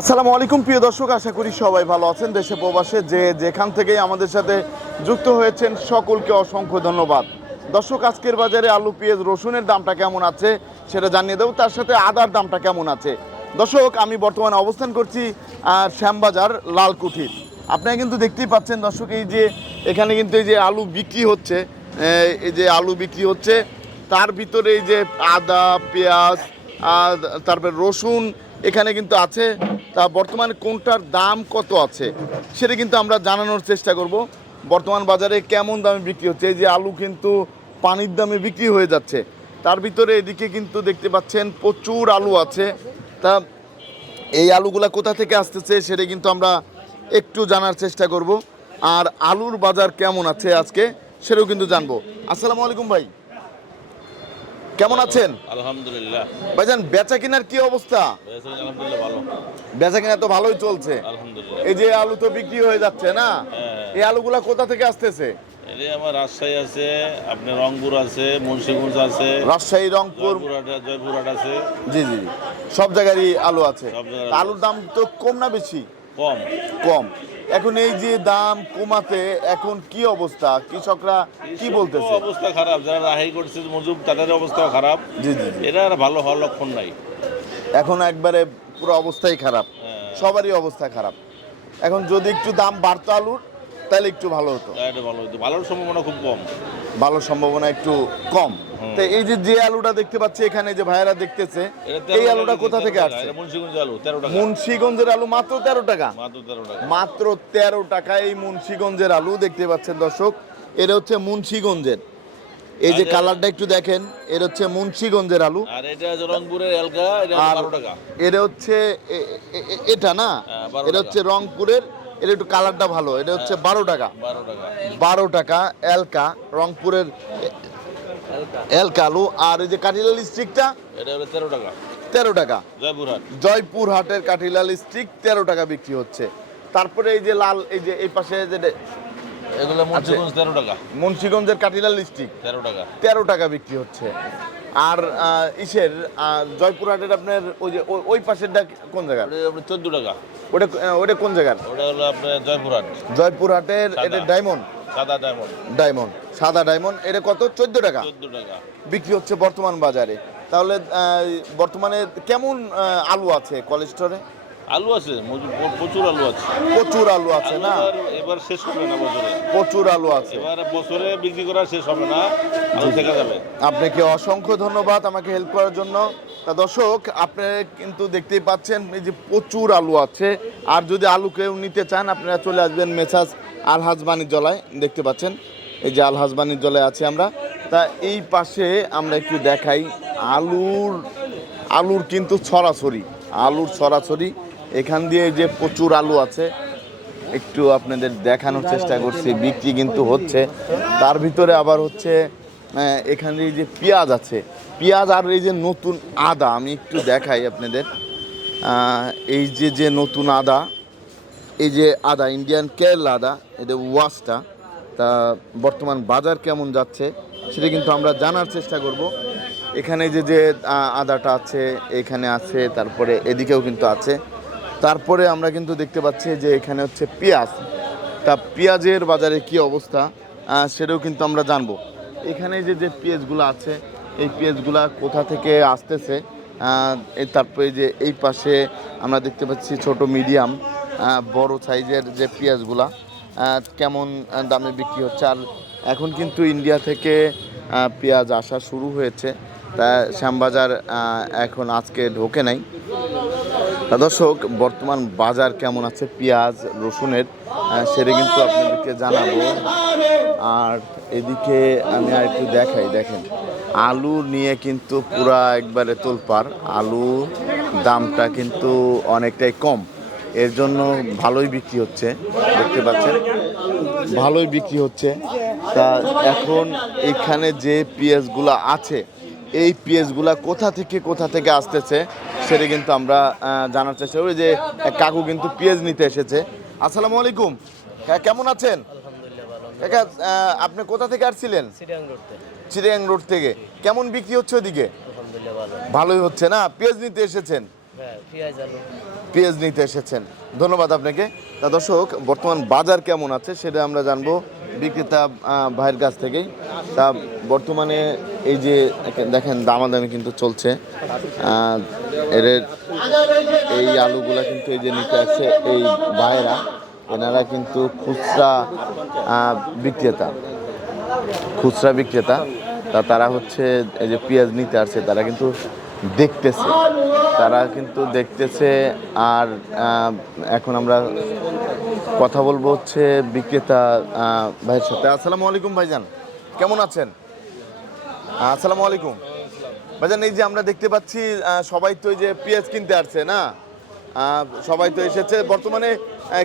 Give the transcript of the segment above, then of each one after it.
আসসালামু আলাইকুম, প্রিয় দর্শক, আশা করি সবাই ভালো আছেন দেশে প্রবাসে। যে যেখান থেকেই আমাদের সাথে যুক্ত হয়েছেন, সকলকে অসংখ্য ধন্যবাদ। দর্শক, আজকের বাজারে আলু, পেঁয়াজ, রসুনের দামটা কেমন আছে সেটা জানিয়ে দেবো। তার সাথে আদার দামটা কেমন আছে? দর্শক, আমি বর্তমানে অবস্থান করছি শ্যামবাজার লালকুঠির আপনারা কিন্তু দেখতেই পাচ্ছেন দর্শক, এই যে এখানে কিন্তু এই যে আলু বিক্রি হচ্ছে এই যে আলু বিক্রি হচ্ছে, তার ভিতরে এই যে আদা, পেঁয়াজ তারপরে রসুন এখানে কিন্তু আছে। তা বর্তমানে কোনটার দাম কত আছে সেটা কিন্তু আমরা জানানোর চেষ্টা করব। বর্তমান বাজারে কেমন দামে বিক্রি হচ্ছে? এই যে আলু কিন্তু পানির দামে বিক্রি হয়ে যাচ্ছে। তার ভিতরে এদিকে কিন্তু দেখতে পাচ্ছেন প্রচুর আলু আছে। তা এই আলুগুলা কোথা থেকে আসতেছে সেটা কিন্তু আমরা একটু জানার চেষ্টা করব। আর আলুর বাজার কেমন আছে আজকে সেটাও কিন্তু জানব। আসসালামু আলাইকুম ভাই। কেমন আছেন? আলহামদুলিল্লাহ। ভাইজান বেচা কেনার কি অবস্থা? বেচা কেনা তো ভালোই চলছে। এই যে আলু তো বিক্রি হয়ে যাচ্ছে না? হ্যাঁ। এই আলুগুলা কোথা থেকে আসতেছে? আমার রাজশাহী আছে আপনার রংপুর আছে মুন্সিগঞ্জ আছে। রাজশাহী রংপুর। জয়পুরহাট আছে। জি জি। সব জায়গারই আলু আছে। আলুর দাম তো কম না বেশি? কম। কম। এখন এই যে দাম কমাতে এখন কি অবস্থা? কৃষকরা কি বলতেছে? অবস্থা খারাপ। যারা রাহাই করছে মজুব তাদের অবস্থা খারাপ। জি জি। এটা আর ভালো হওয়ার লক্ষণ নাই। এখন একবারে পুরো অবস্থাই খারাপ। হ্যাঁ। সবারই অবস্থা খারাপ। এখন যদি একটু দাম বাড়তো আলুর তাহলে একটু ভালো হতো। ভালো হতো ভালোর সম্ভাবনা খুব কম। ভালো সম্ভাবনা একটু কম। তো এই যে যে আলুটা দেখতে পাচ্ছি এখানে যে ভাইয়েরা দেখতেছে এই আলুটা কোথা থেকে আসছে? মুন্সিগঞ্জ আলু তেরো টাকা। মুন্সিগঞ্জের আলু মাত্র তেরো টাকা। মাত্র তেরো টাকা। মাত্র তেরো টাকা এই মুন্সিগঞ্জের আলু দেখতে পাচ্ছেন দর্শক। এটা হচ্ছে মুন্সিগঞ্জের। এই যে কালারটা একটু দেখেন এটা হচ্ছে মুন্সিগঞ্জের আলু। আর এটা হচ্ছে রংপুরের এলকা এটা টাকা। হচ্ছে না? হ্যাঁ, 12 এটা হচ্ছে রংপুরের এটা একটু কালারটা ভালো এটা হচ্ছে বারো টাকা। বারো টাকা। বারো টাকা এলকা রংপুরের এ- এলকা আলু আর এই যে কাঠিলাল স্টিকটা? এটা হলো তেরো টাকা। তেরো টাকা। জয়পুরহাট। জয়পুর হাটের কাঠিলাল স্টিক তেরো টাকা বিক্রি হচ্ছে। তারপরে এই যে লাল এই যে এই পাশে যে এগুলো মুন্সিগঞ্জ তেরো টাকা। মুন্সিগঞ্জের কাঠিলাল স্টিক তেরো টাকা। তেরো টাকা বিক্রি হচ্ছে। আর ইসের আহ, জয়পুর হাটের আপনার ওই যে ওই- ওই পাশেরটা কোন জায়গার? ওটা চোদ্দ টাকা। ওটা ওটা কোন জায়গার? ওটা হলো আপনার জয়পুরহাট। জয়পুর হাটের এটা ডায়মন্ড? সাদা ডায়মন্ড ডায়মন্ড সাদা ডায়মন্ড এটা কত? চোদ্দ টাকা। চোদ্দ টাকা। বিক্রি হচ্ছে বর্তমান বাজারে। তাহলে বর্তমানে কেমন আলু আছে কোলেস্টোরে আলু আছে প্রচুর আলু আছে। প্রচুর আলু আছে না? এবার শেষ হবে না বছরে। প্রচুর আলু আছে। এবার বছরে বিক্রি করা শেষ হবে না আলু থেকে যাবে। আপনাকে অসংখ্য ধন্যবাদ আমাকে হেল্প করার জন্য। তা দর্শক আপনি কিন্তু দেখতেই পাচ্ছেন এই যে প্রচুর আলু আছে। আর যদি আলু কেউ নিতে চান আপনারা চলে আসবেন মেসাজ আলহাজ বাণিজ্যলায় দেখতে পাচ্ছেন, এই যে আলহাজ বাণিজ্যলায় আছে আমরা। তা এই পাশে আমরা একটু দেখাই আলুর আলুর কিন্তু ছড়াছড়ি, আলুর ছড়াছড়ি। এখান দিয়ে যে প্রচুর আলু আছে, একটু আপনাদের দেখানোর চেষ্টা করছি, বিক্রি কিন্তু হচ্ছে। তার ভিতরে আবার হচ্ছে এখানে যে পেঁয়াজ আছে, পেঁয়াজ আর এই যে নতুন আদা, আমি একটু দেখাই আপনাদের। এই যে যে নতুন আদা এই যে আদা ইন্ডিয়ান কেরলা আদা এদের ওয়াশটা তা বর্তমান বাজার কেমন যাচ্ছে, সেটা কিন্তু আমরা জানার চেষ্টা করব। এখানে যে যে আদাটা আছে, এখানে আছে, তারপরে এদিকেও কিন্তু আছে। তারপরে আমরা কিন্তু দেখতে পাচ্ছি যে, এখানে হচ্ছে পেঁয়াজ। তা পেঁয়াজের বাজারে কি অবস্থা সেটাও কিন্তু আমরা জানব। এখানে যে যে পেঁয়াজগুলো আছে, এই পেঁয়াজগুলো কোথা থেকে আসতেছে তারপরে যে, এই পাশে আমরা দেখতে পাচ্ছি ছোট মিডিয়াম। বড় সাইজের যে পেঁয়াজগুলা কেমন দামে বিক্রি হচ্ছে। আর এখন কিন্তু ইন্ডিয়া থেকে পেঁয়াজ আসা শুরু হয়েছে। তা শ্যামবাজার এখন আজকে ঢোকে নাই। দর্শক, বর্তমান বাজার কেমন আছে? পেঁয়াজ, রসুনের সেটা কিন্তু আপনাদেরকে জানাব। আর এদিকে আমি আর একটু দেখাই, দেখেন। আলু নিয়ে কিন্তু পুরা একবারে তোলপার আলু দামটা কিন্তু অনেকটাই কম। এর জন্য ভালোই বিক্রি হচ্ছে দেখতে পাচ্ছেন। ভালোই বিক্রি হচ্ছে। তা এখন এখানে যে পেঁয়াজগুলো আছে এই পেঁয়াজগুলা কোথা থেকে কোথা থেকে আসতেছে সেটা কিন্তু আমরা জানার চেষ্টা করি যে কাকু কিন্তু পিএস নিতে এসেছে। আসসালামু আলাইকুম। হ্যাঁ কেমন আছেন? কাকা আপনি কোথা থেকে আসছিলেন? চিরিয়াং রোড থেকে। কেমন বিক্রি হচ্ছে ওদিকে? ভালোই হচ্ছে না? পেঁয়াজ নিতে এসেছেন? পেঁয়াজ পেঁয়াজ নিতে এসেছেন। ধন্যবাদ আপনাকে। তা দর্শক, বর্তমান বাজার কেমন আছে সেটা আমরা জানব বিক্রেতা ভাইয়ের কাছ থেকেই। তা বর্তমানে এই যে, দেখেন দামাদামি কিন্তু চলছে। এর এই আলুগুলা কিন্তু এই যে নিতে আসছে এই ভাইয়েরা, এনারা কিন্তু খুচরা বিক্রেতা। খুচরা বিক্রেতা। তা তারা হচ্ছে এই যে পেঁয়াজ নিতে আসছে, তারা কিন্তু দেখতেছে। তারা কিন্তু দেখতেছে আর এখন আমরা কথা বলব হচ্ছে বিক্রেতা ভাইয়ের সাথে। আসসালামু আলাইকুম ভাইজান কেমন আছেন? আসসালামু আলাইকুম। ভাইজান এই যে আমরা দেখতে পাচ্ছি সবাই তো এই যে পেঁয়াজ কিনতে আসছে না? সবাই তো এসেছে। বর্তমানে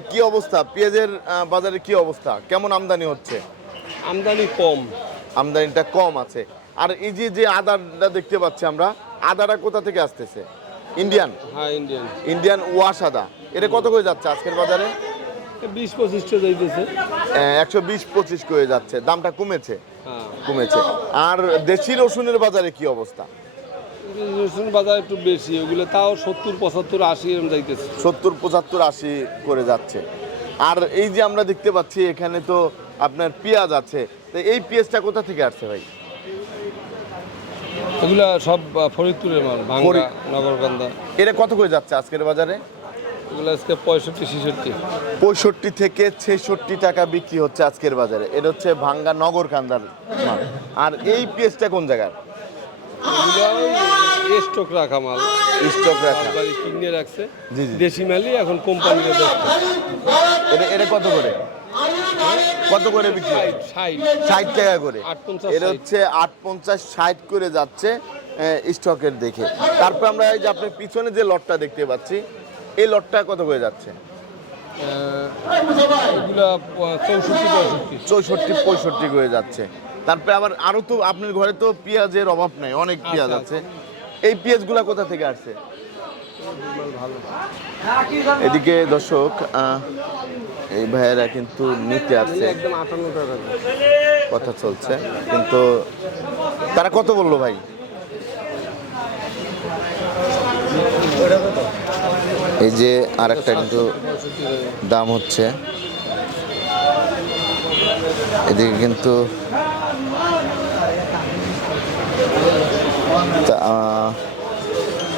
কি অবস্থা? পেঁয়াজের বাজারে কি অবস্থা? কেমন আমদানি হচ্ছে? আমদানি কম। আমদানিটা কম আছে। আর এই যে যে আদারটা দেখতে পাচ্ছি আমরা আদাটা কোথা থেকে আসতেছে? ইন্ডিয়ান হ্যাঁ ইন্ডিয়ান ইন্ডিয়ান ওয়াশ আদা এটা কত করে যাচ্ছে আজকের বাজারে? বিশ পঁচিশটা যাইতেছে। একশো বিশ পঁচিশ করে যাচ্ছে। দামটা কমেছে? হ্যাঁ। কমেছে। আর দেশি রসুনের বাজারে কি অবস্থা? রসুন বাজার একটু বেশি ওগুলো তাও সত্তর পঁচাত্তর আশি এরকম যাইতেছে। সত্তর পঁচাত্তর আশি করে যাচ্ছে। আর এই যে আমরা দেখতে পাচ্ছি এখানে তো আপনার পেঁয়াজ আছে। তো এই পেঁয়াজটা কোথা থেকে আসছে ভাই? এগুলা সব ফরিদপুরের মাল ভাঙ্গা নগরকান্দা। এটা কত করে যাচ্ছে আজকের বাজারে? এগুলো আজকে পঁয়ষট্টি ছেষট্টি। পঁয়ষট্টি থেকে ছেষট্টি টাকা বিক্রি হচ্ছে আজকের বাজারে। এটা হচ্ছে ভাঙ্গা নগর কান্দার মাল। আর এই পেঁয়াজটা কোন জায়গার? স্টক রাখা মাল। স্টক রাখা। কিনে রাখছে। দেশি মালই এখন কোম্পানিতে বেচছে এটা এটা কত করে? কত করে বিক্রি ষাট টাকা করে। এটা হচ্ছে আট পঞ্চাশ ষাট করে যাচ্ছে স্টকের দেখে তারপর আমরা এই যে আপনার পিছনে যে লটটা দেখতে পাচ্ছি এই লটটা কত করে যাচ্ছে? চৌষট্টি পঁয়ষট্টি। করে যাচ্ছে। তারপরে আবার আরও তো আপনার ঘরে তো পেঁয়াজের অভাব নেই অনেক পেঁয়াজ আচ্ছা, আছে। এই পেঁয়াজগুলা কোথা থেকে আসছে? এদিকে দর্শক এই ভাইয়েরা কিন্তু নিতে আসছে। কথা চলছে। কিন্তু তারা কত বলল ভাই? এই যে আর একটা কিন্তু দাম হচ্ছে। এদিকে কিন্তু তা,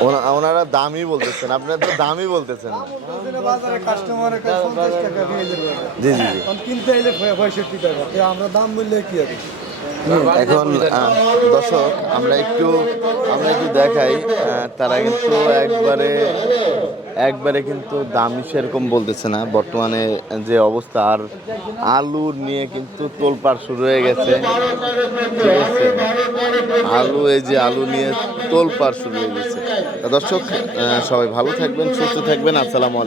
ওনারা দামই বলতেছেন আপনারা তো দামই বলতেছেন। জি জি জি। কিনতে এলে পঁয়- পঁয়ষট্টি টাকা আমরা দাম বললে কি হবে? এখন দর্শক, আমরা একটু আমরা একটু দেখাই তারা কিন্তু একবারে একবারে কিন্তু দামি সেরকম বলতেছে না। বর্তমানে যে অবস্থা, আর আলু নিয়ে কিন্তু তোলপাড় শুরু হয়ে গেছে। আলু, এই যে আলু নিয়ে তোলপাড় শুরু হয়ে গেছে। দর্শক সবাই ভালো থাকবেন, সুস্থ থাকবেন। আসসালামু